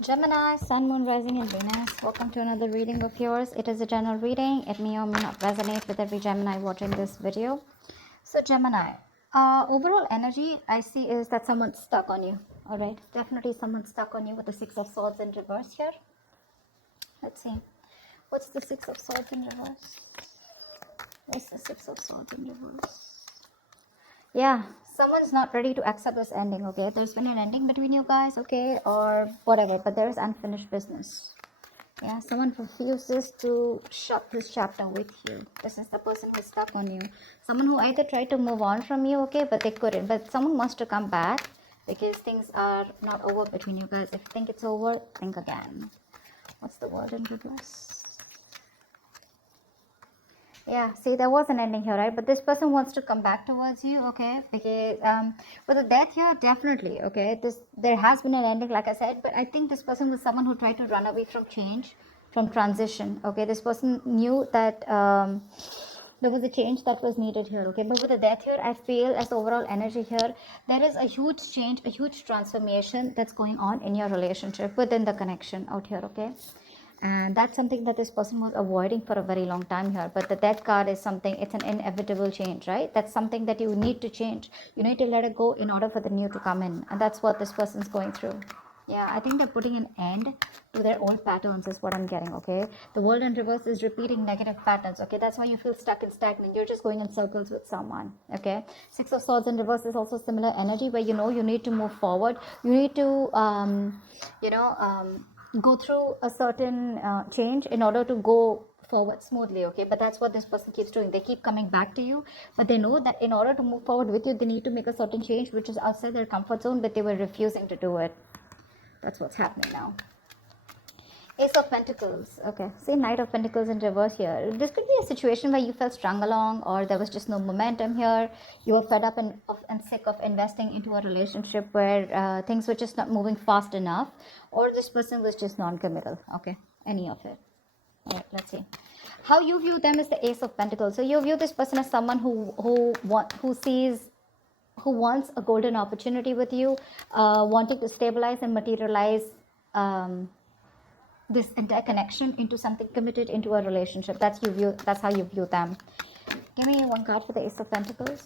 Gemini, Sun, Moon, Rising, and Venus. Welcome to another reading of yours. It is a general reading. It may or may not resonate with every Gemini watching this video. So, Gemini, overall energy I see is that someone's stuck on you. All right, definitely someone's stuck on you with the Six of Swords in reverse here. Let's see. What's the Six of Swords in reverse? What's the Six of Swords in reverse? Yeah, someone's not ready to accept this ending, okay? There's been an ending between you guys, okay? Or whatever, but there is unfinished business. Yeah, someone refuses to shut this chapter with you. This is the person who's stuck on you. Someone who either tried to move on from you, okay, but they couldn't. But someone wants to come back because things are not over between you guys. If you think it's over, think again. What's the word in reverse? Yeah, see, there was an ending here, right? But this person wants to come back towards you, okay? Because with the death here, definitely, okay? There has been an ending, like I said, but I think this person was someone who tried to run away from change, from transition, okay? This person knew that there was a change that was needed here, okay? But with the death here, I feel as overall energy here, there is a huge change, a huge transformation that's going on in your relationship within the connection out here, okay? And that's something that this person was avoiding for a very long time here. But the death card is something, it's an inevitable change, right? That's something that you need to change. You need to let it go in order for the new to come in. And that's what this person's going through. Yeah, I think they're putting an end to their old patterns is what I'm getting, okay? The world in reverse is repeating negative patterns, okay? That's why you feel stuck and stagnant. You're just going in circles with someone, okay? Six of Swords in reverse is also similar energy where you know you need to move forward. You need to, go through a certain change in order to go forward smoothly, okay? But that's what this person keeps doing. They keep coming back to you, but they know that in order to move forward with you, they need to make a certain change which is outside their comfort zone, but they were refusing to do it. That's what's happening now. Ace of Pentacles. Okay, see, Knight of Pentacles in reverse here. This could be a situation where you felt strung along, or there was just no momentum here. You were fed up and sick of investing into a relationship where things were just not moving fast enough, or this person was just non-committal. Okay, any of it. All right, let's see. How you view them is the Ace of Pentacles. So you view this person as someone who sees, who wants a golden opportunity with you, wanting to stabilize and materialize this entire connection into something committed, into a relationship. That's how you view them. Give me one card for the Ace of Pentacles.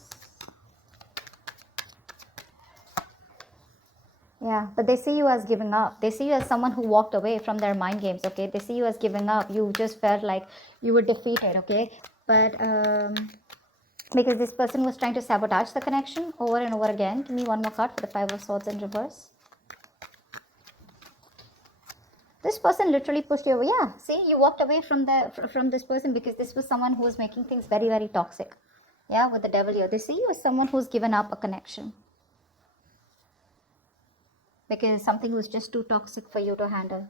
Yeah, but they see you as giving up. They see you as someone who walked away from their mind games, okay? They see you as giving up. You just felt like you were defeated, okay? But because this person was trying to sabotage the connection over and over again. Give me one more card for the Five of Swords in reverse. This person literally pushed you away. Yeah, see, you walked away from this person because this was someone who was making things very, very toxic. Yeah, with the Devil here. They see you as someone who's given up a connection because something was just too toxic for you to handle.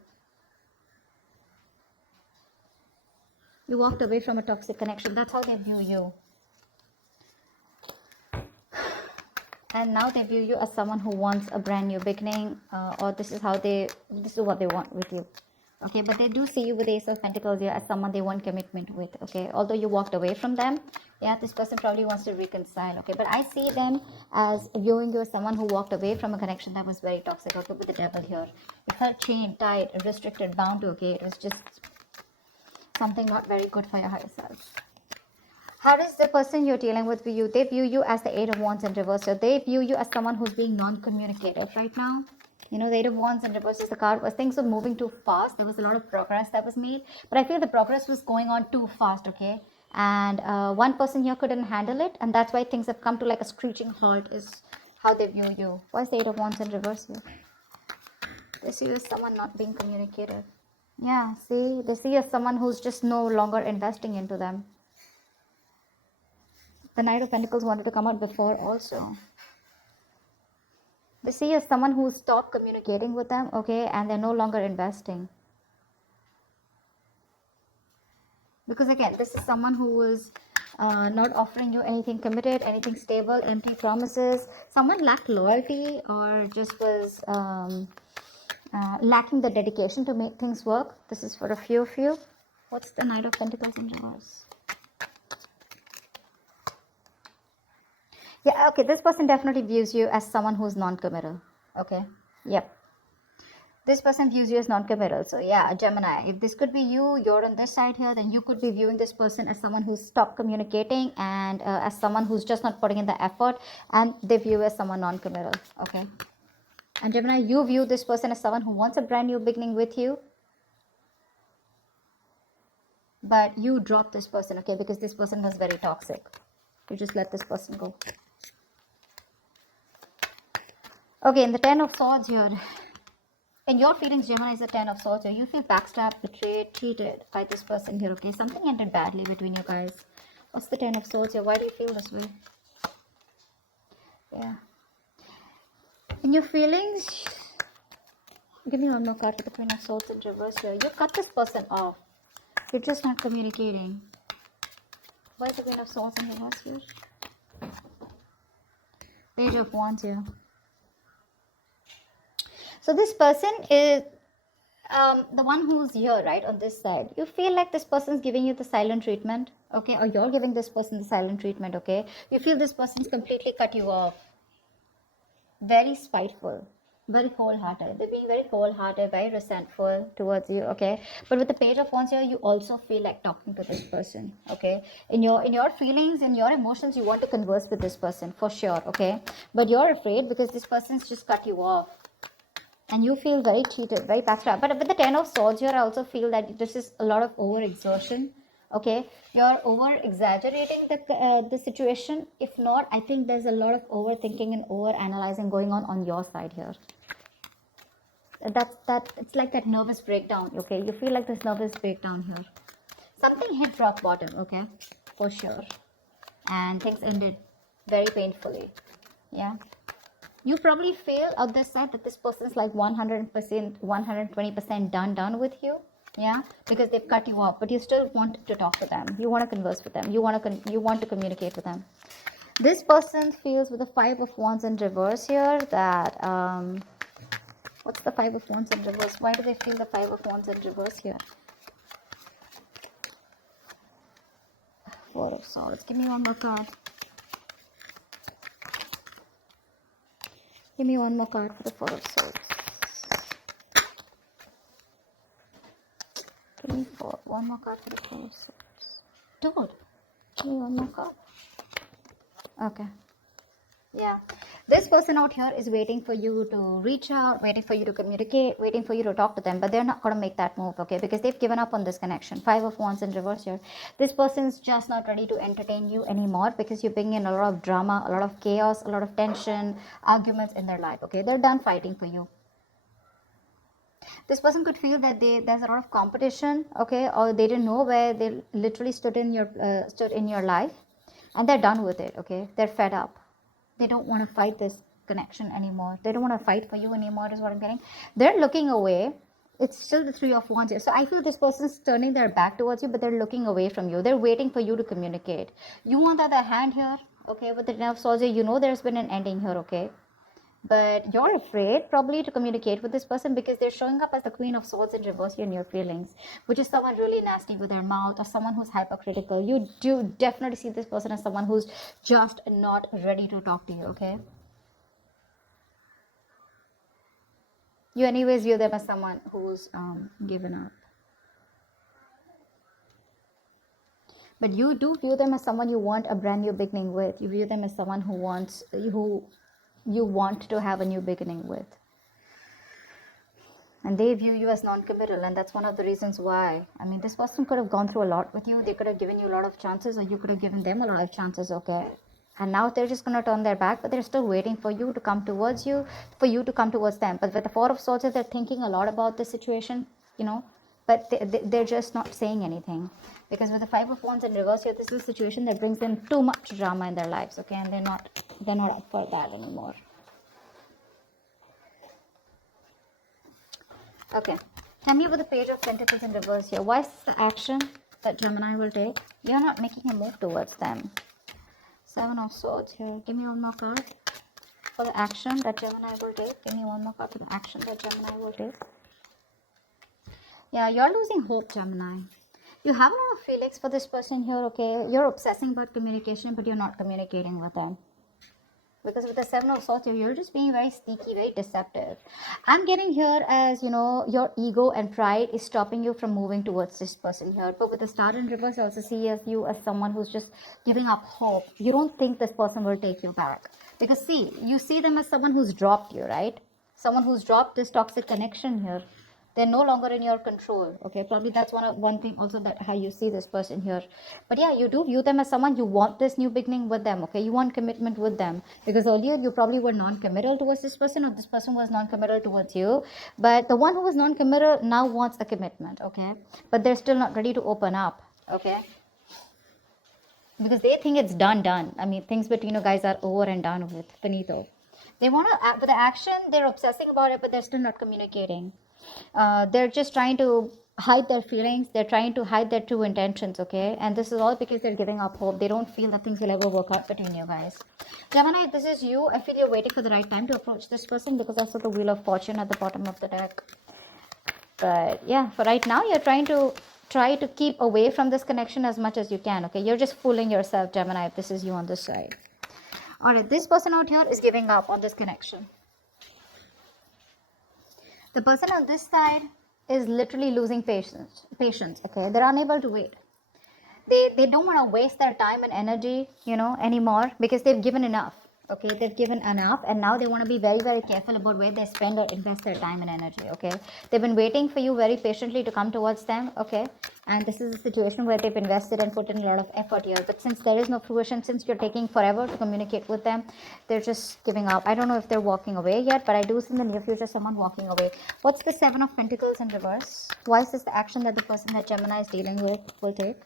You walked away from a toxic connection. That's how they view you. And now they view you as someone who wants a brand new beginning, or this is what they want with you. Okay, but they do see you with Ace of Pentacles here as someone they want commitment with, okay? Although you walked away from them, yeah, this person probably wants to reconcile, okay? But I see them as viewing you as someone who walked away from a connection that was very toxic, okay? With the Devil here. You felt chained, tied, restricted, bound, okay? It was just something not very good for your higher self. How does the person you're dealing with view you? They view you as the Eight of Wands in reverse. So they view you as someone who's being non-communicative right now. You know, the Eight of Wands in reverse is the card where things were moving too fast. There was a lot of progress that was made. But I feel the progress was going on too fast, okay? And one person here couldn't handle it. And that's why things have come to like a screeching halt is how they view you. Why is the Eight of Wands in reverse here? They see you as someone not being communicative. Yeah, see? They see you as someone who's just no longer investing into them. The Knight of Pentacles wanted to come out before also. They see you as someone who stopped communicating with them, okay, and they're no longer investing. Because again, this is someone who was not offering you anything committed, anything stable, empty promises. Someone lacked loyalty or just was lacking the dedication to make things work. This is for a few of you. What's the Knight of Pentacles in reverse? Yeah, okay, this person definitely views you as someone who's non-committal. Okay, yep. This person views you as non-committal. So yeah, Gemini, if this could be you, you're on this side here, then you could be viewing this person as someone who's stopped communicating and as someone who's just not putting in the effort, and they view you as someone non-committal. Okay. And Gemini, you view this person as someone who wants a brand new beginning with you, but you drop this person, okay, because this person was very toxic. You just let this person go. Okay, in the Ten of Swords here, in your feelings, Gemini, is the Ten of Swords here. You feel backstabbed, betrayed, cheated by this person here, okay? Something ended badly between you guys. What's the Ten of Swords here? Why do you feel this way? Yeah. In your feelings, give me one more card for the Queen of Swords in reverse here. You cut this person off. You're just not communicating. Why is the Queen of Swords in reverse here? Page of Wands here. So this person is the one who's here, right, on this side. You feel like this person's giving you the silent treatment, okay, or you're giving this person the silent treatment, okay. You feel this person's completely cut you off. Very spiteful, very cold-hearted. They're being very cold-hearted, very resentful towards you, okay. But with the Page of Wands here, you also feel like talking to this person, okay. In your feelings, in your emotions, you want to converse with this person for sure, okay. But you're afraid because this person's just cut you off. And you feel very cheated, very backstabbed. But with the Ten of Swords here, I also feel that this is a lot of over-exertion. Okay, you're over-exaggerating the situation. If not, I think there's a lot of overthinking and over-analyzing going on your side here. It's like that nervous breakdown. Okay, you feel like this nervous breakdown here. Something hit rock bottom. Okay, for sure, and things ended very painfully. Yeah. You probably feel on this side that this person is like 100%, 120% done with you. Yeah, because they've cut you off, but you still want to talk to them. You want to converse with them. You want to communicate with them. This person feels with the Five of Wands in reverse here that what's the Five of Wands in reverse? Why do they feel the Five of Wands in reverse here? Four of Swords. Give me one more card. Give me one more card for the Four of Swords. Give me one more card for the Four of Swords. Dude, give me one more card. Okay. Yeah. This person out here is waiting for you to reach out, waiting for you to communicate, waiting for you to talk to them, but they're not going to make that move, okay, because they've given up on this connection. Five of Wands in reverse here. This person's just not ready to entertain you anymore because you bring in a lot of drama, a lot of chaos, a lot of tension, arguments in their life, okay. They're done fighting for you. This person could feel that there's a lot of competition, okay, or they didn't know where they literally stood in your life, and they're done with it, okay. They're fed up. They don't want to fight this connection anymore. They don't want to fight for you anymore, is what I'm getting. They're looking away. It's still the Three of Wands here. So I feel this person's turning their back towards you, but they're looking away from you. They're waiting for you to communicate. You, on the other hand here, okay, with the Ten of Swords here, you know there's been an ending here, okay. But you're afraid probably to communicate with this person because they're showing up as the Queen of Swords in reverse here in your feelings, which is someone really nasty with their mouth or someone who's hypercritical. You do definitely see this person as someone who's just not ready to talk to you, okay? You anyways view them as someone who's given up. But you do view them as someone you want a brand new beginning with. You view them as someone who you want to have a new beginning with. And they view you as non-committal, and that's one of the reasons why. I mean, this person could have gone through a lot with you. They could have given you a lot of chances, or you could have given them a lot of chances, okay? And now they're just going to turn their back, but they're still waiting for you to come towards you, for you to come towards them. But with the Four of Swords, they're thinking a lot about this situation, you know, but they're just not saying anything. Because with the Five of Wands in reverse here, this is a situation that brings them too much drama in their lives, okay? And they're not up for that anymore. Okay, tell me about the Page of Pentacles in reverse here. Why is this the action that Gemini will take? You're not making a move towards them. Seven of Swords here. Give me one more card for the action that Gemini will take. Give me one more card for the action that Gemini will take. Yeah, you're losing hope, Gemini. You have a lot of feelings for this person here, okay? You're obsessing about communication, but you're not communicating with them. Because with the Seven of Swords, you're just being very sneaky, very deceptive. I'm getting here as, your ego and pride is stopping you from moving towards this person here. But with the Star in reverse, I also see as you as someone who's just giving up hope. You don't think this person will take you back. Because see, you see them as someone who's dropped you, right? Someone who's dropped this toxic connection here. They're no longer in your control. Okay, probably that's one thing also, that how you see this person here. But yeah, you do view them as someone, you want this new beginning with them. Okay, you want commitment with them, because earlier you probably were non-committal towards this person, or this person was non-committal towards you. But the one who was non-committal now wants a commitment. Okay, but they're still not ready to open up. Okay, because they think it's done. I mean, things between you guys are over and done with, finito. They want to act with the action, they're obsessing about it, but they're still not communicating. They're just trying to hide their feelings, they're trying to hide their true intentions. Okay, and this is all because they're giving up hope. They don't feel that things will ever work out between you guys. Gemini, this is you. I feel you're waiting for the right time to approach this person, because I saw the Wheel of Fortune at the bottom of the deck. But yeah, for right now, you're trying to keep away from this connection as much as you can. Okay, you're just fooling yourself, Gemini, if this is you on this side. All right, this person out here is giving up on this connection. The person on this side is literally losing patience. Okay, they're unable to wait. They don't want to waste their time and energy, anymore, because they've given enough. Okay, they've given enough, and now they want to be very, very careful about where they spend or invest their time and energy. Okay, they've been waiting for you very patiently to come towards them. Okay, and this is a situation where they've invested and put in a lot of effort here, but since there is no fruition, since you're taking forever to communicate with them, they're just giving up. I don't know if they're walking away yet, but I do see in the near future someone walking away. What's the Seven of Pentacles in reverse? Why is this the action that the person that Gemini is dealing with will take?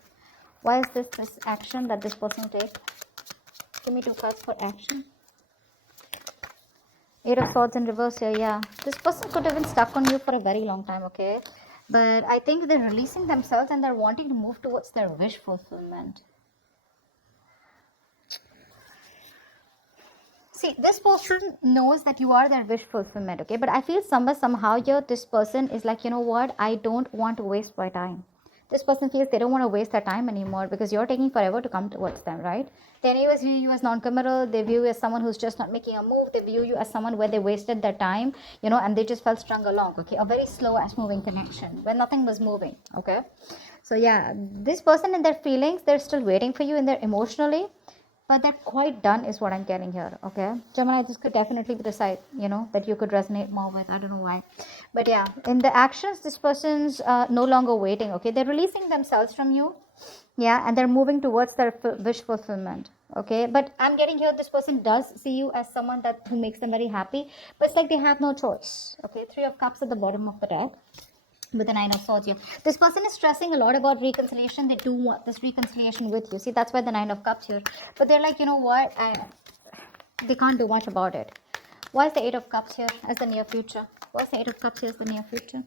Why is this action that this person will take? Give me two cards for action. Eight of Swords in reverse here, yeah. This person could have been stuck on you for a very long time, okay? But I think they're releasing themselves and they're wanting to move towards their wish fulfillment. See, this person knows that you are their wish fulfillment, okay? But I feel somehow here, this person is like, you know what? I don't want to waste my time. This person feels they don't want to waste their time anymore, because you're taking forever to come towards them, right? They anyways view you as non-committal. They view you as someone who's just not making a move. They view you as someone where they wasted their time, and they just felt strung along, okay? A very slow ass moving connection where nothing was moving, okay? So yeah, this person in their feelings, they're still waiting for you in their emotionally, but they're quite done is what I'm getting here. Okay, Gemini, this could definitely be the side that you could resonate more with. I don't know why, but yeah, in the actions, this person's no longer waiting. Okay, they're releasing themselves from you, yeah, and they're moving towards their wish fulfillment. Okay, but I'm getting here, this person does see you as someone who makes them very happy, but it's like they have no choice. Okay, Three of Cups at the bottom of the deck with the Nine of Swords here. This person is stressing a lot about reconciliation. They do want this reconciliation with you. See, that's why the Nine of Cups here. But they're like, you know what? They can't do much about it. Why is the Eight of Cups here as the near future? Why is the Eight of Cups here as the near future?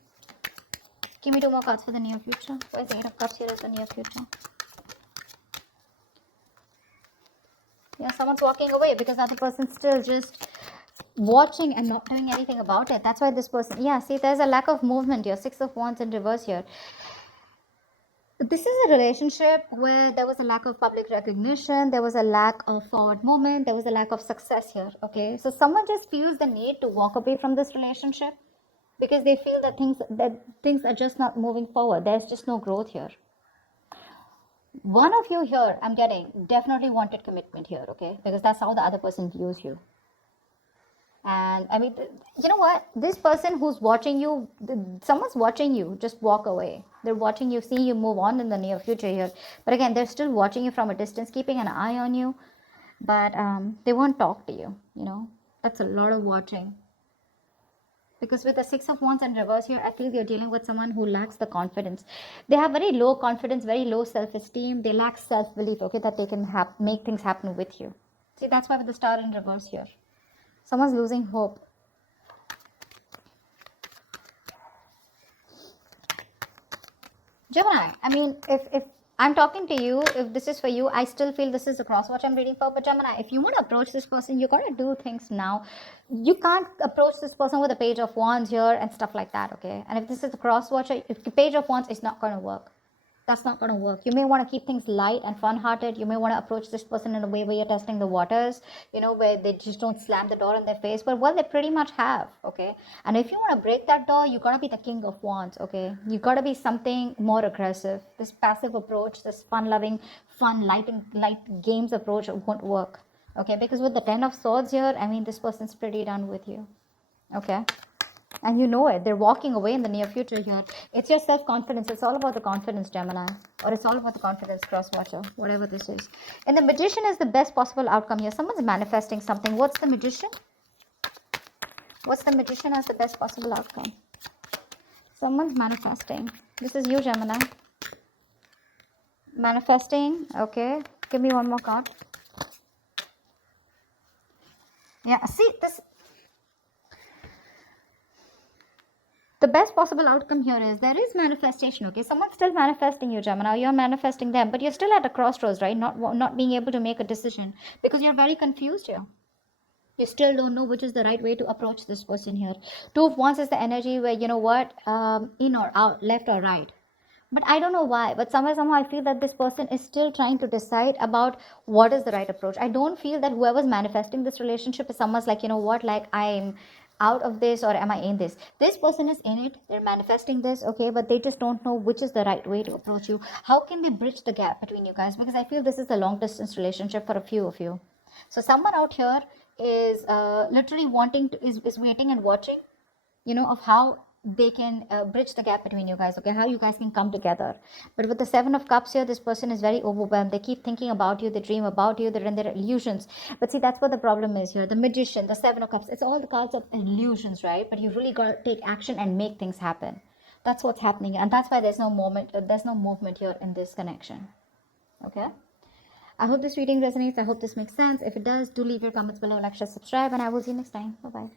Give me two more cards for the near future. Why is the Eight of Cups here as the near future? Yeah, someone's walking away because the other person's still just watching and not doing anything about it. That's why this person, yeah, see, there's a lack of movement here. Six of Wands in reverse here. This is a relationship where there was a lack of public recognition, there was a lack of forward movement, there was a lack of success here. Okay, so someone just feels the need to walk away from this relationship because they feel that things are just not moving forward. There's just no growth here. One of you here, I'm getting, definitely wanted commitment here, okay? Because that's how the other person views you. And I mean, you know what? This person who's watching you, someone's watching you, just walk away. They're watching you, see you move on in the near future here. But again, they're still watching you from a distance, keeping an eye on you. But they won't talk to you, That's a lot of watching. Because with the Six of Wands and reverse here, I feel you're dealing with someone who lacks the confidence. They have very low confidence, very low self-esteem. They lack self-belief, okay, that they can make things happen with you. See, that's why with the Star in reverse here. Someone's losing hope. Gemini, I mean, if I'm talking to you, if this is for you, I still feel this is the cross watch I'm reading for. But Gemini, if you want to approach this person, you got to do things now. You can't approach this person with a Page of Wands here and stuff like that, okay? And if this is the cross watch, if the Page of Wands is not going to work. That's not going to work. You may want to keep things light and fun-hearted. You may want to approach this person in a way where you're testing the waters, where they just don't slam the door in their face. But, well, they pretty much have, okay? And if you want to break that door, you got to be the king of wands, okay? You got to be something more aggressive. This passive approach, this fun-loving, light games approach won't work, okay? Because with the 10 of swords here, I mean, this person's pretty done with you, okay? And you know it. They're walking away in the near future here. It's your self-confidence. It's all about the confidence, Gemini. Or it's all about the confidence, cross-watcher. Whatever this is. And the magician is the best possible outcome here. Someone's manifesting something. What's the magician? What's the magician as the best possible outcome? Someone's manifesting. This is you, Gemini. Manifesting. Okay. Give me one more card. Yeah. See, this... The best possible outcome here is there is manifestation, okay? Someone's still manifesting you, Gemini. You're manifesting them, but you're still at a crossroads, right? Not being able to make a decision because you're very confused here. You still don't know which is the right way to approach this person here. Two of Wands is the energy where, in or out, left or right. But I don't know why, but somehow I feel that this person is still trying to decide about what is the right approach. I don't feel that whoever's manifesting this relationship is someone's like, like I'm out of this or am I in this. This person is in it. They're manifesting this, okay, but they just don't know which is the right way to approach you. How can they bridge the gap between you guys? Because I feel this is a long distance relationship for a few of you. So someone out here is literally wanting to, is waiting and watching, of how they can bridge the gap between you guys, okay, how you guys can come together. But with the 7 of Cups here, this person is very overwhelmed. They keep thinking about you, they dream about you, they're in their illusions. But see, that's what the problem is here. The Magician, the 7 of Cups, it's all the cards of illusions, right? But you really got to take action and make things happen. That's what's happening, and that's why there's no movement here in this connection, okay? I hope this reading resonates. I hope this makes sense. If it does, do leave your comments below, like, share, subscribe, and I will see you next time. Bye-bye.